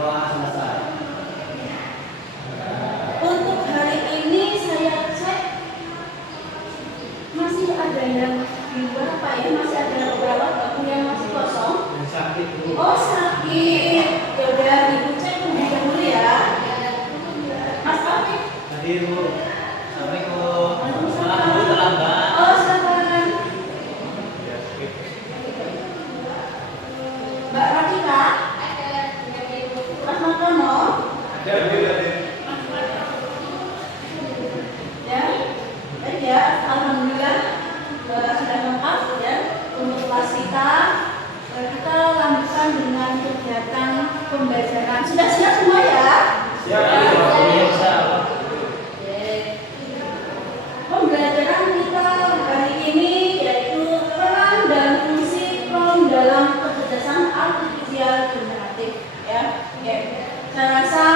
Semua selesai. Untuk hari ini saya cek masih ada yang di berapa ya? Masih ada beberapa bangku yang masih kosong. Yang sakit dulu. Oh sakit. Ya udah ibu cek dulu ya. Mas Taufik. Tadi Bu. Assalamualaikum. Maaf Bu terlambat. Oh silakan. Mbak Ratika. Mas Martono. Ya, alhamdulillah sudah lengkap ya untuk kelas kita. Kita lanjutkan dengan kegiatan pembelajaran. Sudah siap semua ya? Siap. Pembelajaran kita hari ini yaitu peran dan fungsi PROM dalam kecerdasan artifisial generatif. Ya, oke. Saya rasa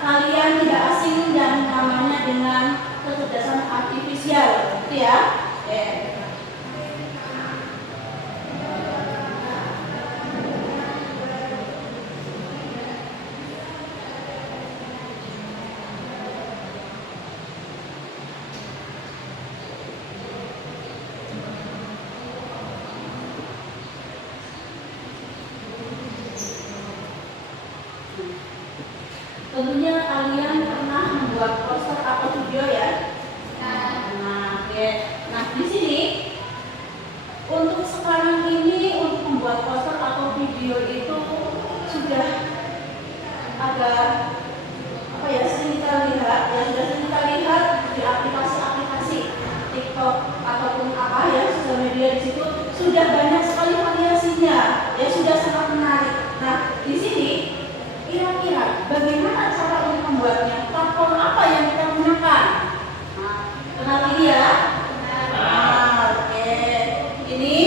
kalian tidak asing dan namanya dengan kecerdasan artifisial, gitu ya. Oke. Tentunya kalian pernah membuat poster atau video ya. Nah, oke. Nah, di sini untuk sekarang ini untuk membuat poster atau video itu sudah agak apa ya, sering kita lihat ya, sudah sering kita lihat di aplikasi-aplikasi TikTok ataupun apa ya, sosial media. Di situ sudah banyak sekali variasinya ya, sudah sangat menarik. Nah, di sini kira-kira bagaimana cara untuk membuatnya? Platform apa yang kita gunakan? Nah, kenali ya. Nah, oke. Ini.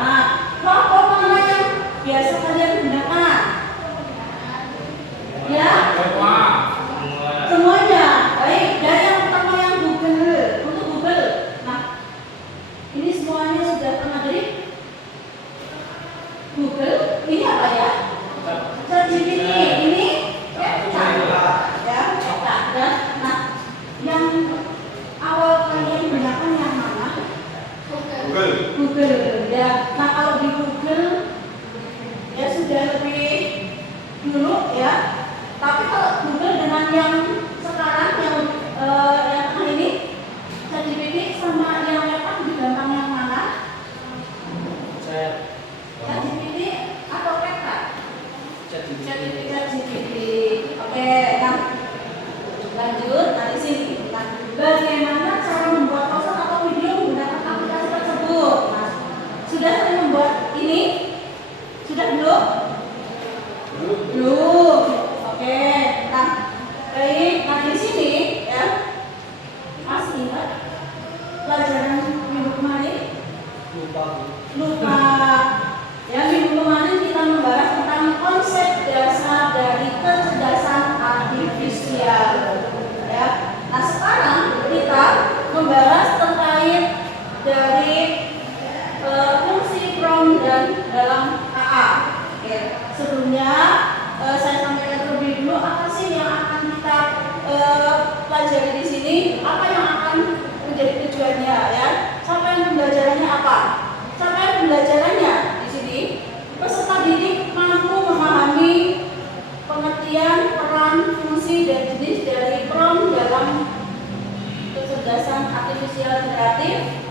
Nah, platform mana yang biasa kalian gunakan? Ya? Semuanya. Baik. Dari yang pertama yang Google. Untuk Google. Nah, ini semuanya sudah pernah dari Google. Ini apa ya? ChatGPT ini ya, dan nah yang awal kalian gunakan yang mana? Google ya. Nah kalau di Google ya sudah lebih dulu ya. Tapi kalau Google dengan yang sekarang yang ini ChatGPT sama yang apa lebih gampang yang mana? ChatGPT atau Peta? ChatGPT. Oke, nah lanjut. Nah di sini, nah, bagaimana cara membuat poster atau video menggunakan aplikasi tersebut? Nah, sudah saya membuat ini? Sudah belum? Belum. Oke. Nah, baik. Nah di sini ya, masih ingat pelajaran minggu kemarin? Lupa. Ya, minggu kemarin kita membahas tentang konsep dasar dari kecerdasan artifisial. Ya. Nah, sekarang kita membahas terkait dari fungsi PROM dan dalam AA. Oke. Sebelumnya saya sampaikan terlebih dulu apa sih yang akan kita pelajari di sini, apa yang akan menjadi tujuannya ya. Capaian pembelajarannya apa? Capaian pembelajarannya peserta didik mampu memahami pengertian, peran, fungsi, dan jenis dari PROM dalam kecerdasan artifisial generatif,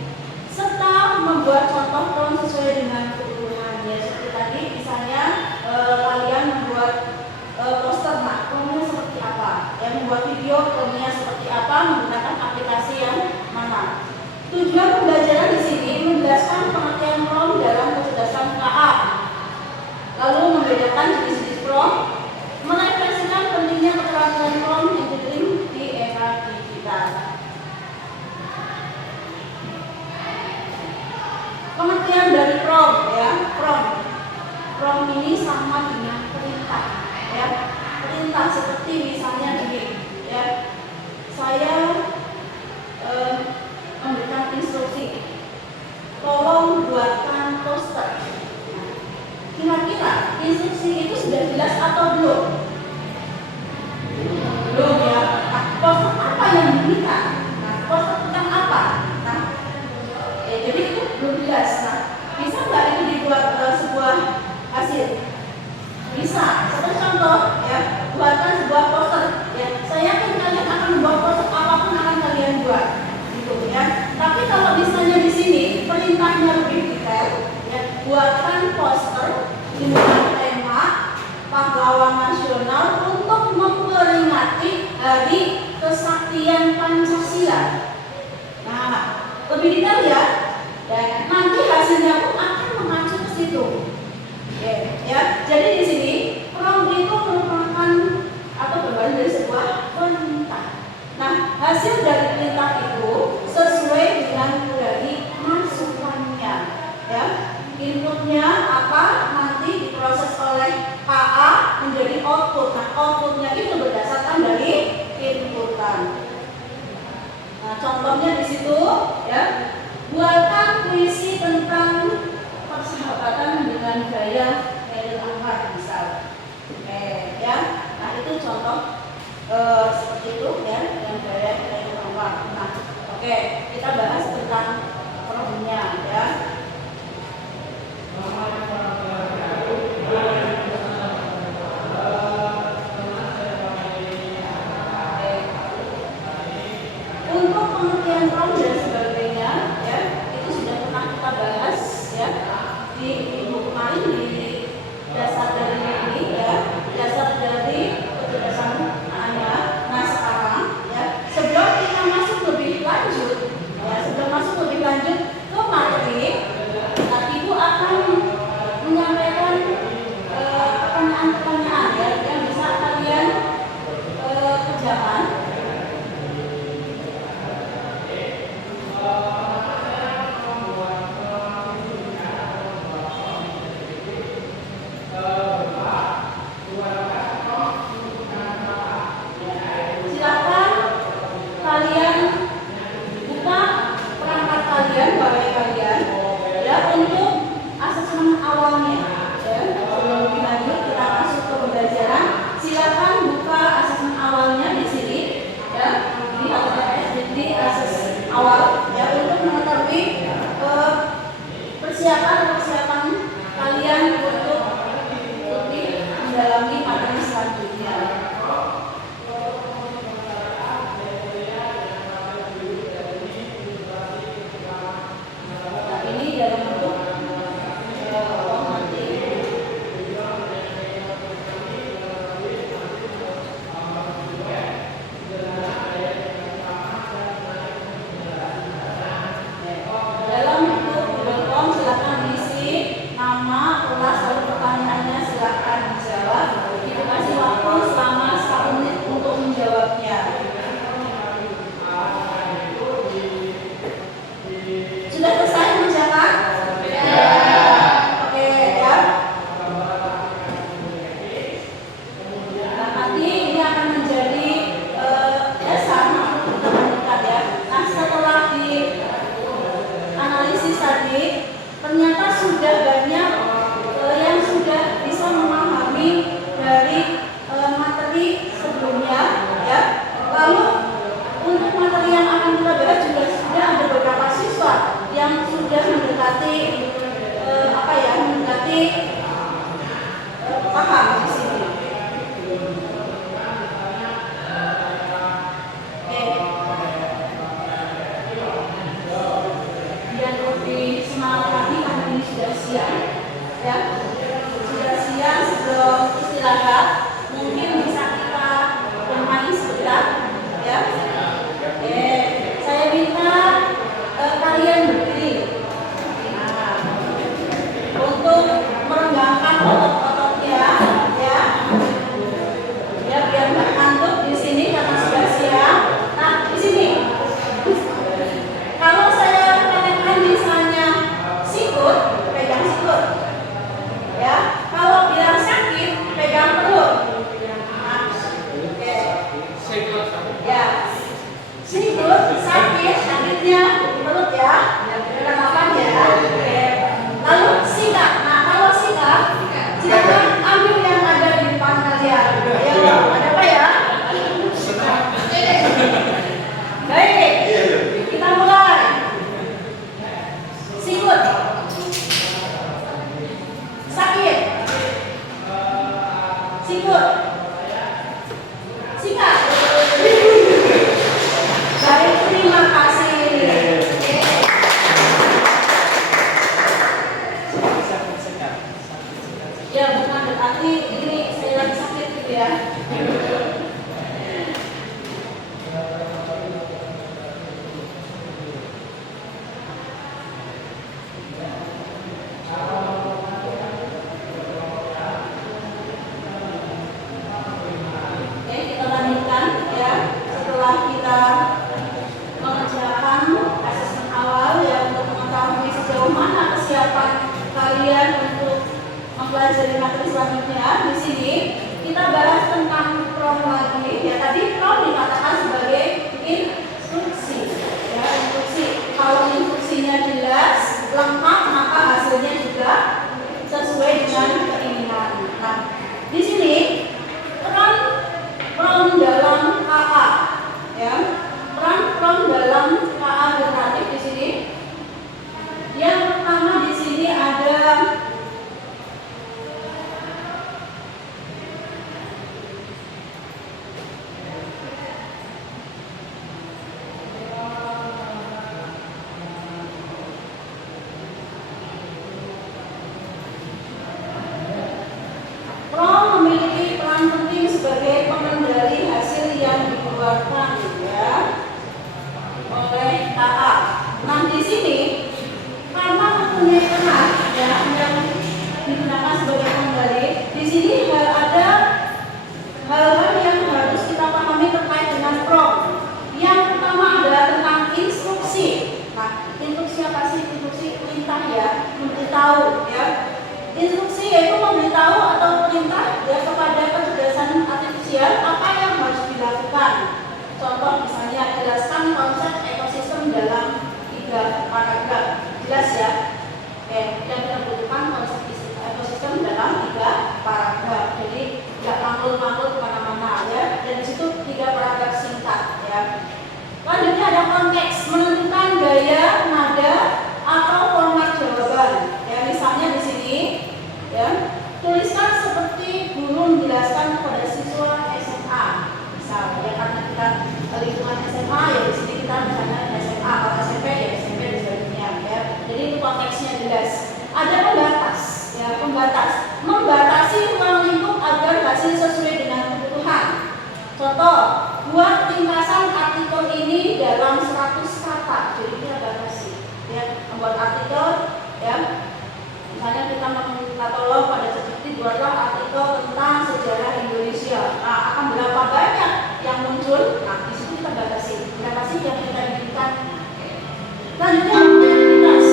serta membuat contoh PROM sesuai dengan kebutuhan. Ya, seperti tadi misalnya kalian membuat poster, nah PROM-nya seperti apa? Yang membuat video, PROM-nya seperti apa? Menggunakan aplikasi yang mana? Tujuan pembelajaran di sini menjelaskan pengertian PROM dalam kecerdasan KA. Lalu membedakan jenis-jenis PROM, merefleksikan pentingnya keterampilan PROM engineering di era digital. Pengertian dari PROM instruksi itu sudah jelas atau belum? Belum ya. Nah, poster apa yang diminta? Nah, poster tentang apa? Nah, jadi itu belum jelas. Nah, bisa nggak itu dibuat sebuah hasil? Bisa. Satu contoh ya, buatkan sebuah poster. Ya, saya yakin kalian akan membuat poster apapun akan kalian buat, gitu ya. Tapi kalau misalnya di sini perintahnya lebih detail, ya, buatkan poster dengan tema pahlawan nasional untuk memperingati Hari Kesaktian Pancasila. Nah, lebih detail ya. Dan nanti hasilnya pun akan mengacu ke situ. Ya, jadi di sini prompt itu merupakan atau berbahan dari sebuah perintah. Nah, hasil dari perintah itu sesuai dengan dari masukannya. Ya, inputnya apa nanti diproses oleh PA menjadi output. Nah, outputnya itu berdasarkan dari inputan. Nah, contohnya di situ ya, buatkan puisi tentang persahabatan dengan gaya Khairil Anwar misal. Ya, nah itu contoh seperti itu ya dengan gaya Khairil Anwar. Nah, oke, kita bahas tentang problemnya ya. Untuk pengertian problem dan sebagainya ya, itu sudah pernah kita bahas ya di minggu kemarin di dasar dari ini ya, dasar dari kecerdasan anak. Nah sekarang ya, sebelum kita masuk lebih lanjut ya, sebelum masuk lebih lanjut ke materi, nah, Ibu akan menyampaikan pertanyaan-pertanyaan ya yang bisa kalian kerjakan. Silakan kalian buka perangkat kalian, HP kalian ya untuk asesmen awalnya ya. Sebelum lebih lanjut kita masuk ke pembelajaran, silakan buka asesmen awalnya di sini ya, di HTTPS di akses awal ya, untuk mengetahui persiapan kalian untuk lebih mendalami materi selanjutnya. Nah, ini dalam bentuk nanti. Dalam bentuk Google Form silakan diisi nama, kelas, lalu pertanyaannya silakan dijawab. Kita kasih waktu selama 1 menit untuk menjawabnya. Sudah selesai mencatat? Oke ya. Nah, nanti ini akan menjadi dasar untuk kita bandingkan ya. Nah, setelah di analisis tadi, ternyata sudah banyak yang sudah bisa memahami dari materi sebelumnya ya. Lalu untuk materi yang akan kita bahas juga sudah ada beberapa siswa yang sudah mendekati paham di sini. Biar lebih semangat lagi karena ini sudah siang ya, sudah siang sebelum istirahat, mungkin bisa kita bermain sebentar ya. Saya minta kalian berdiri untuk merenggangkan otot-ototnya ya, biar nggak ngantuk di sini karena sudah siang. Nah di sini kalau saya katakan misalnya sikut, pegang sikut ya. Kalau bilang sakit, pegang perut. Sikut. Sikat. Baik, terima kasih. Ya, bukan berarti ini saya lagi sakit gitu ya. Oke, kita lanjutkan ya. Setelah kita mengerjakan asesmen awal ya untuk mengetahui sejauh mana kesiapan kalian untuk mempelajari materi selanjutnya. Di sini kita bahas tentang prom lagi ya. Tadi prom dikatakan sebagai instruksi ya, instruksi. Kalau instruksinya jelas, lengkap, maka hasilnya juga sesuai dengan keinginan. Nah, di sini peran prom dalam KA ya. Peran prom dalam KA generatif di sini. Yang pertama di sini ada prom memiliki peran penting sebagai pengendali hasil yang dikeluarkan ya oleh KA. Nah, di sini karena mempunyai peran ya yang digunakan sebagai pengendali, di sini ada hal-hal yang harus kita pahami terkait dengan prom. Yang pertama adalah tentang instruksi. Nah, instruksi apa sih? Instruksi perintah ya, memberitahu ya. Instruksi yaitu memberitahu atau perintah ya kepada kecerdasan artifisial apa yang harus dilakukan. Contoh misalnya jelaskan konsep ekosistem dalam 3 paragraf. Jelas ya? Yang kita butuhkan konsep ekosistem dalam 3 paragraf. Jadi nggak mangkul-mangkul kemana-mana ya. Dan disitu 3 paragraf singkat ya. Selanjutnya ada konteks, menentukan gaya, nada, atau format jawaban. Ya, misalnya di sini ya, tuliskan seperti guru menjelaskan kepada siswa SMA. Misal ya, karena kita lingkungan SMA ya di sini kita misalnya SMA, kalau SMP ya SMP dan sebagainya ya. Jadi itu konteksnya jelas. Ada pembatas ya, pembatas membatasi ruang lingkup agar hasil sesuai dengan kebutuhan. Contoh, buat ringkasan artikel ini dalam 100 kata. Jadi kita batasi ya, membuat artikel ya. Misalnya kita mengkatalog pada seperti buatlah artikel tentang sejarah Indonesia. Nah, akan berapa banyak yang muncul? Nah, di situ kita batasi yang kita inginkan. Selanjutnya aktivitas.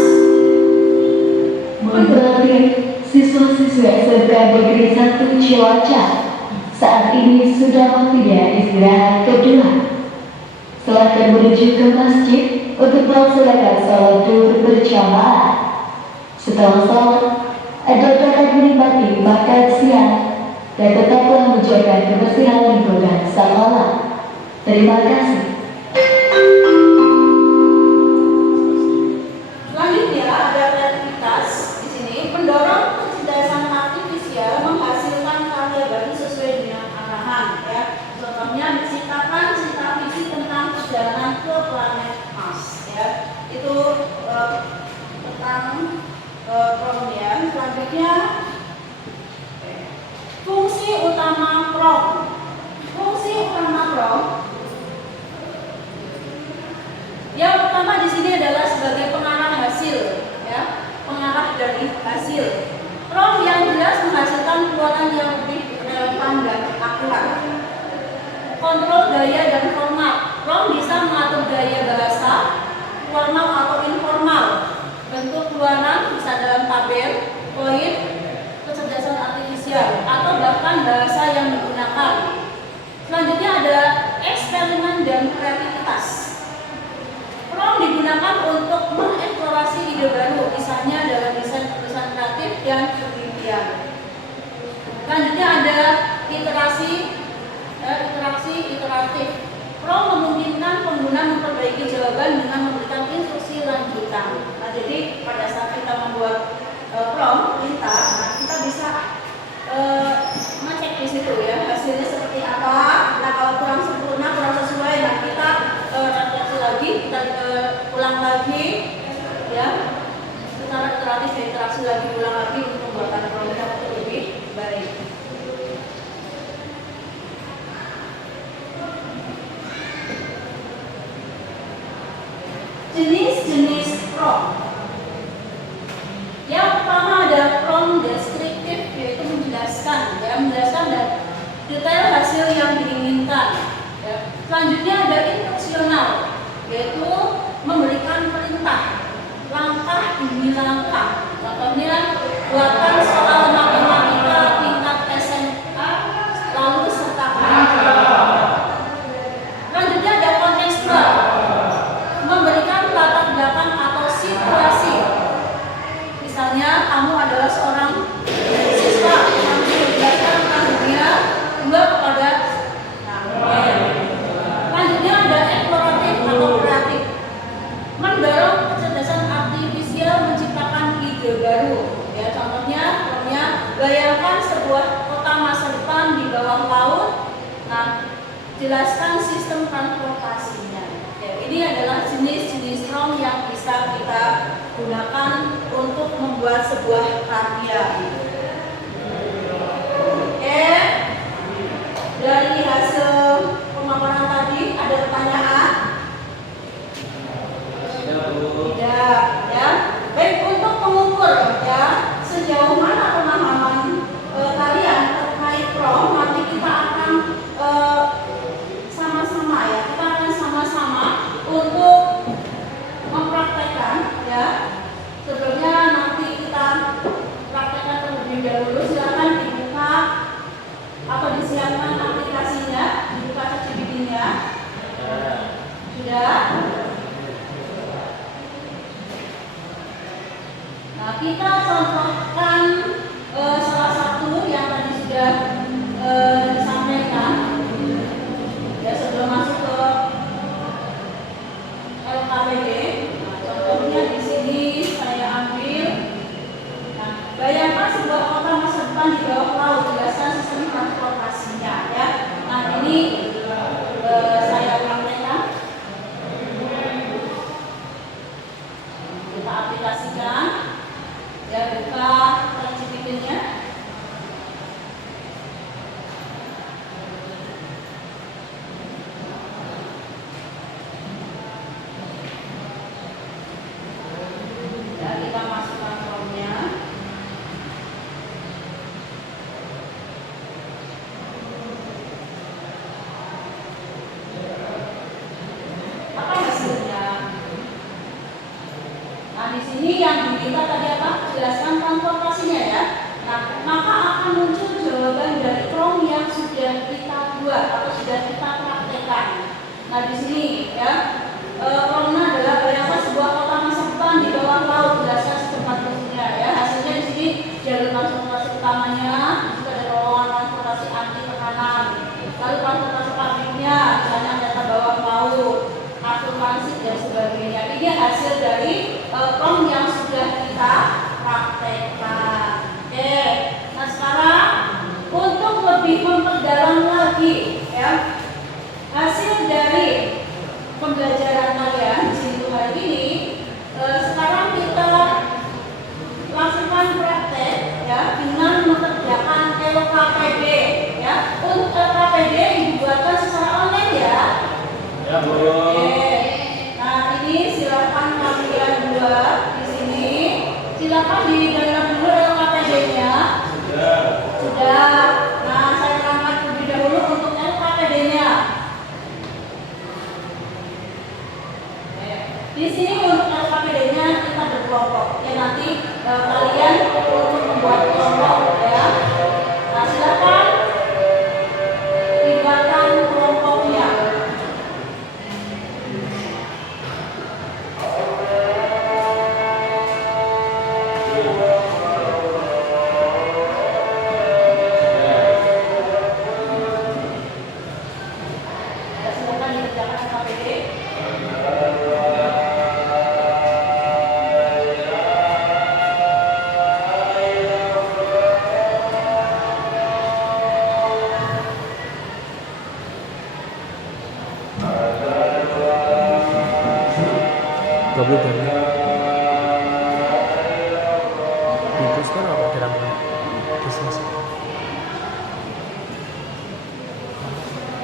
Mohon perhatian siswa-siswa SMK Negeri 1 Cilacap. Saat ini sudah waktunya istirahat kedua. Silakan menuju ke masjid untuk melaksanakan sholat zuhur berjamaah. Setelah sholat, dapat menikmati makan siang dan tetaplah menjaga kebersihan lingkungan sekolah. Terima kasih. Selanjutnya ada kreativitas di sini, mendorong kecerdasan artifisial menghasilkan karya baru sesuai dengan arahan ya. Contohnya menciptakan cita visi tentang perjalanan ke planet Mars ya. Itu tentang prom ya. Selanjutnya fungsi utama prom. Fungsi utama prom yang pertama di sini adalah sebagai pengarah hasil ya, pengarah dari hasil. Prom yang jelas menghasilkan keluaran yang lebih relevan dan akurat. Kontrol gaya dan format. Prom bisa mengatur gaya bahasa, formal atau informal. Bentuk keluaran bisa dalam tabel, poin, kecerdasan artifisial, atau bahkan bahasa yang digunakan. Selanjutnya ada eksperimen dan kreativitas. Prom digunakan untuk mengeksplorasi ide baru, misalnya dalam desain tulisan kreatif dan penelitian. Selanjutnya ada interaksi iteratif. Prom memungkinkan pengguna memperbaiki jawaban dengan memberikan instruksi lanjutan. Nah, jadi pada saat kita membuat prom perintah, nah kita bisa ngecek di situ lagi, ya, secara interaktif dan interaksi lagi, ulang lagi untuk membuatkan program untuk lebih baik. Jenis-jenis prompt. Yang pertama ada prompt deskriptif, yaitu menjelaskan, ya, menjelaskan dan detail hasil yang diinginkan. Ya. Selanjutnya ada instruksional, yaitu memberikan perintah langkah demi langkah. Contohnya buatkan soal matematika tingkat SMA lalu sertakan. Selanjutnya ada kontekstual, memberikan latar belakang atau situasi. Misalnya kamu adalah seorang siswa yang belajar tentang dunia 2 kepada Selanjutnya ada eksploratif atau kreatif, mendorong kecerdasan artifisial menciptakan ide baru. Ya, contohnya bayangkan sebuah kota masa depan di bawah laut. Nah, jelaskan sistem transportasinya. Ya, ini adalah jenis-jenis prompt yang bisa kita gunakan untuk membuat sebuah karya. Oke, dari hasil pemaparan tadi ada pertanyaan? Tidak, ya. Baik, untuk mengukur, ya, sejauh mana pemahaman kalian terkait prompt, nanti kita akan sama-sama, ya, kita akan sama-sama untuk mempraktekkan, ya. Sebelumnya nanti kita praktekkan terlebih dahulu. Silakan dibuka atau disiapkan aplikasinya, dibuka ChatGPT-nya. Sudah. Nah, kita contohkan salah satu yang tadi sudah disampaikan, ya, sebelum masuk ke LKPD. Nah, contohnya di sini saya ambil. Nah, bayangkan sebuah kota masa depan di bawah laut, jelaskan sistem transportasinya, ya. Nah, ini saya praktekkan. Kita aplikasikan, ya, buka ChatGPT-nya. Ya, kita masukkan prompt-nya. Apa hasilnya? Nah, di sini yang diminta tadi apa? Jelaskan transportasinya, ya. Nah, maka akan muncul jawaban dari prompt yang sudah kita buat atau sudah kita praktekkan. Nah, di sini, ya, prompt-nya adalah bayangkan sebuah kota masa depan di bawah laut, jelaskan sistem transportasinya, ya. Hasilnya di sini jalur transportasi utamanya, juga ada terowongan transportasi anti tekanan, lalu transportasi publiknya, misalnya data bawah laut, akuntansi dan sebagainya. Ini hasil dari prompt yang sudah kita praktekkan. Oke, nah sekarang untuk lebih memperdalam lagi, ya, hasil dari pembelajaran kalian di sini hari ini, sekarang kita lakukan praktek, ya, dengan mengerjakan LKPD, ya. Untuk LKPD dibuatkan secara online, ya. Ya, Bu. Oke. Nah, ini silakan kalian buat di sini. Silakan di-download dulu LKPD-nya. Sudah. Nah, saya angkat terlebih dahulu untuk LKPD-nya. Di sini untuk LKPD-nya kita berkelompok. Ya, nanti kalian untuk membuat kelompok, ya. Nah, silakan buatkan kelompoknya.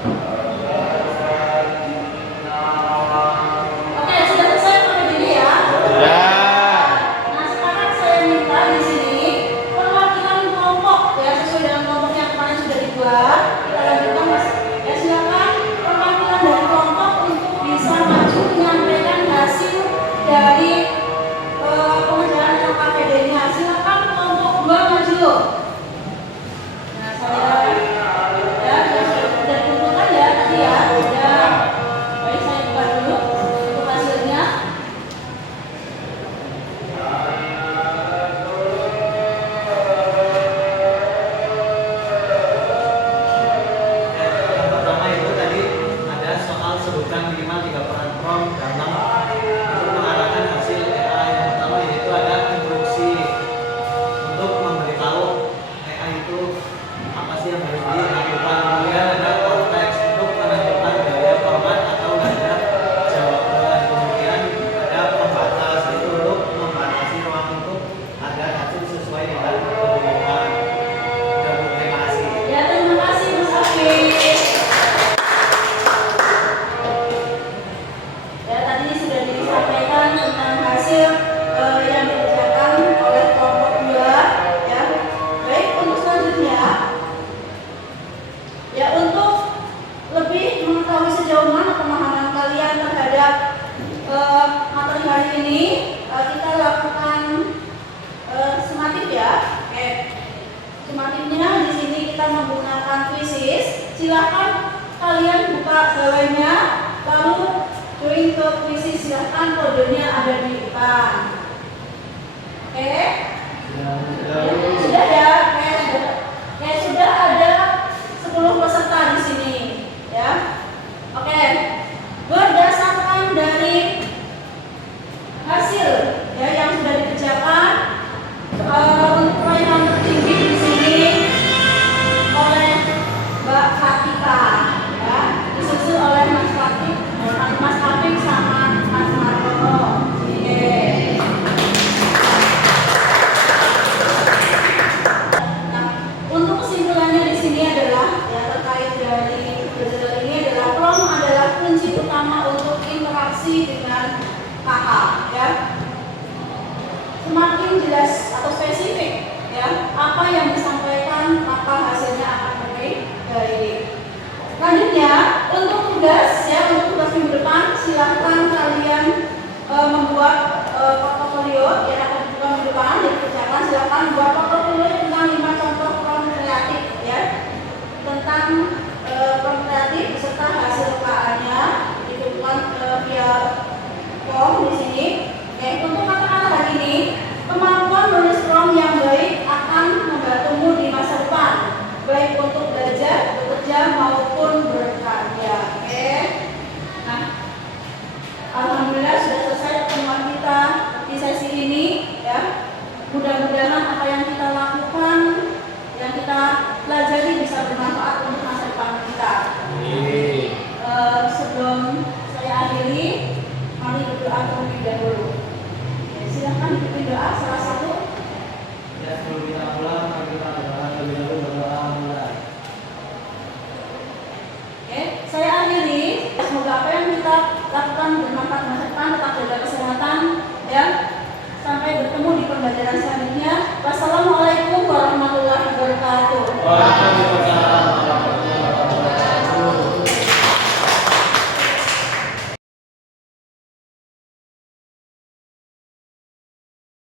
Oke, sudah selesai sampai sini ya. Nah, sekarang saya minta di sini perwakilan kelompok ya, sesuai dengan kelompok yang kemarin sudah dibuat. Kita lanjutkan Mas. Ya, silakan perwakilan dari kelompok untuk bisa maju menyampaikan hasil dari pengerjaan LKPD-nya. Silakan kelompok 2 maju. Nah, saya ya sudah ditentukan ya tadi ya. Sudah. Baik, saya buka dulu untuk hasilnya. Yang pertama itu tadi ada soal sebutkan minimal 3 peran prom dalam untuk mengarahkan hasil AI. Yang pertama yaitu ada instruksi untuk memberitahu AI itu apa sih yang harus dilakukan. Kemudian ada konteks untuk menentukan gaya format atau gaya jawaban. Kemudian ada pembatas itu untuk membatasi ruang untuk agar hasil sesuai dengan kebutuhan. Dan terima kasih. Ya, terima kasih Mas Afif. Ya, tadi sudah disampaikan tentang hasil yang dikerjakan oleh kelompok 2 ya. Baik, untuk selanjutnya ya, untuk lebih mengetahui sejauh mana pemahaman kalian terhadap materi hari ini, kita lakukan sumatif ya. Oke. Sumatifnya di sini kita menggunakan quizzes. Silakan kalian buka gawainya, lalu join ke quizzes. Silakan kodenya ada di depan. Oke? Sudah ya? Oke, sudah. Oke, sudah ada 10 peserta di sini, ya. Oke. Berdasarkan dari hasil ya yang sudah dikerjakan, untuk perayaan tertinggi di sini oleh Mbak Fatika ya, disusul oleh Mas Afif sama Mas Marco. Oke. Nah, untuk kesimpulannya di sini adalah ya, terkait dari judul ini adalah prom adalah kunci utama untuk interaksi dengan kakak ya. Semakin jelas atau spesifik ya apa yang disampaikan, maka hasilnya akan lebih baik. Selanjutnya untuk tugas ya, untuk tugas minggu depan silahkan kalian membuat portofolio yang akan dibuka minggu depan dikerjakan. Silahkan buat portofolio tentang 5 contoh prom kreatif ya, tentang prom kreatif beserta hasil KA-nya ditentukan via form di sini. Oke, untuk kata-kata hari ini, kemampuan menulis prom yang baik akan membantumu di masa depan, baik untuk belajar, bekerja maupun berkarya. Oke. Nah, alhamdulillah sudah selesai pertemuan kita di sesi ini ya. Mudah-mudahan apa yang kita lakukan, yang kita pelajari bisa bermanfaat untuk masa depan kita. Sebelum saya akhiri, mari berdoa terlebih dahulu. Silahkan dipimpin doa salah satu. Ya, sebelum kita pulang, mari kita berdoa terlebih dahulu, berdoa mulai. Oke, saya akhiri. Semoga apa yang kita lakukan bermanfaat masa depan. Tetap jaga kesehatan ya. Sampai bertemu di pembelajaran selanjutnya.